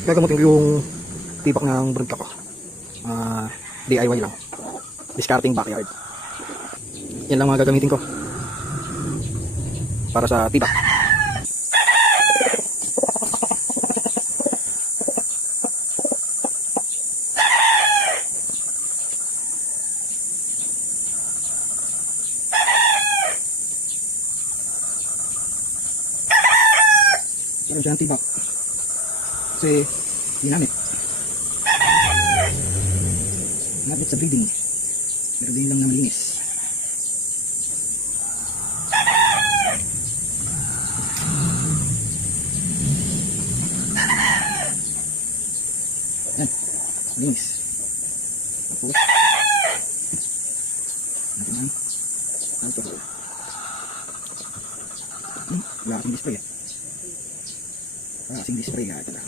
Gagamutin ko yung tibak ng brand ko. DIY lang. Discarding backyard. Yan lang mga gagamitin ko. Para sa tibak. Meron siya ng tibak. Kasi ginamit. Ginamit sa breeding. Pero din lang na malinis. Yan. Malinis. Tapos natin ang alcohol. Wala kasing display eh. Kasing display ha, ito lang.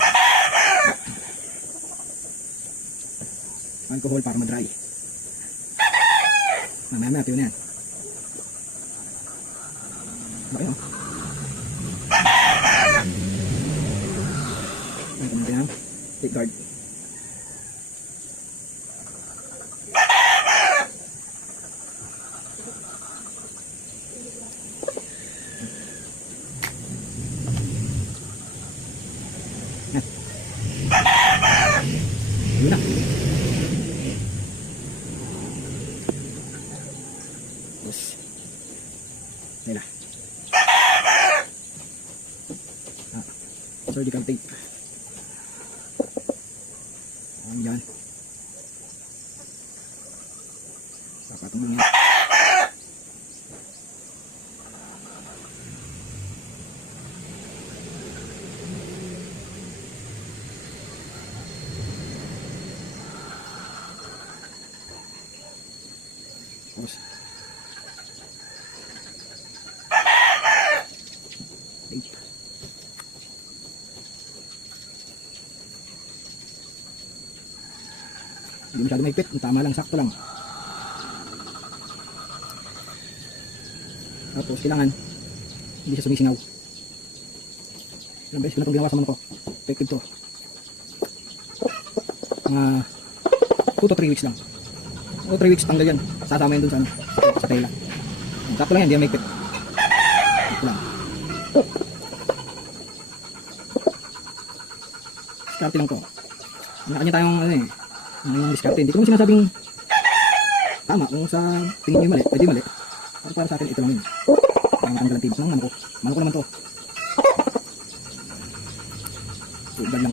Alcohol para ma-dry. Mamaya natin yun yan. Bakit o? Ito natin ang take guard. Ayun na. Tapos nila surgical tape. Yan. Sapatong mo yan. Tapos tape. Hindi masyado mahigpit, tama lang, sakto lang. Tapos kailangan hindi siya sumisingaw. Ilang beses ko na itong ginawa sa manok ko. Effective to. Mga 2 to 3 weeks lang. 2 to 3 weeks tanggal yan. Sasama yun dun sa, ano, sa tela. Sakto lang yan, hindi yan mahigpit. Sakto lang. Diskarte lang to. Kanya tayong ano eh. Ang diskarte. Hindi ko naman sinasabing tama. Kung sa tingin nyo mali, pwede mali. Pero para sa akin, ito lang yun. Kaya matanggal ang tibok ng manok ko. Manok ko naman to. Tubad lang.